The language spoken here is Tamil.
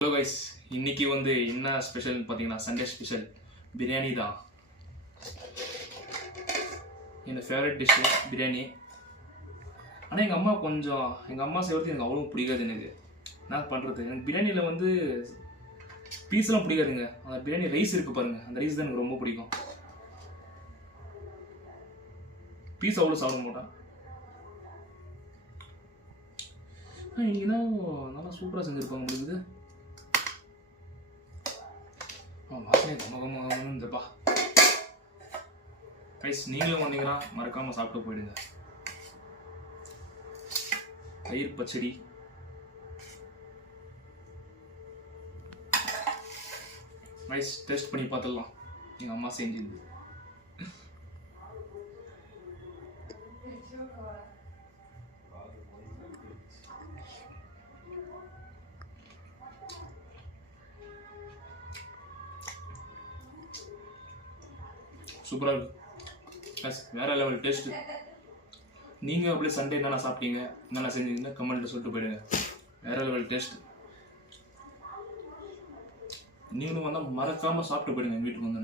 ஹலோ கைஸ், இன்னைக்கு என்ன ஸ்பெஷல்னு பார்த்தீங்கன்னா சண்டே ஸ்பெஷல் பிரியாணி தான். என்னோட ஃபேவரட் டிஷ்ஷு பிரியாணி. ஆனால் எங்கள் அம்மா செய்கிறது எனக்கு அவ்வளோ பிடிக்காது. எனக்கு என்ன பண்ணுறது, எனக்கு பிரியாணியில் பீஸ்லாம் பிடிக்காதுங்க. அந்த பிரியாணி ரைஸ் இருக்குது பாருங்கள், அந்த ரைஸ் தான் எனக்கு ரொம்ப பிடிக்கும். பீஸ் அவ்வளோ சாப்பிட மாட்டேன். இன்னைக்கு தான் நல்லா சூப்பராக செஞ்சுருப்பாங்க உங்களுக்கு. வாசனை கமகமகம்னுப்பா. கைஸ், நீங்களும் வந்தீங்கன்னா மறக்காம சாப்பிட்டு போயிடுங்க. தயிர் பச்சடி, ரைஸ் டேஸ்ட் பண்ணி பார்த்துடலாம். எங்க அம்மா செஞ்சது சூப்பராக இருக்கு. வேற லெவல் டேஸ்ட். நீங்கள் அப்படியே சண்டே என்னென்ன சாப்பிட்டீங்க, என்னென்ன செஞ்சீங்கன்னா கமெண்ட்டில் சொல்லிட்டு போயிடுங்க. வேற லெவல் டேஸ்ட். நீங்களும் வந்தால் மறக்காமல் சாப்பிட்டு போயிடுங்க வீட்டுக்கு வந்து.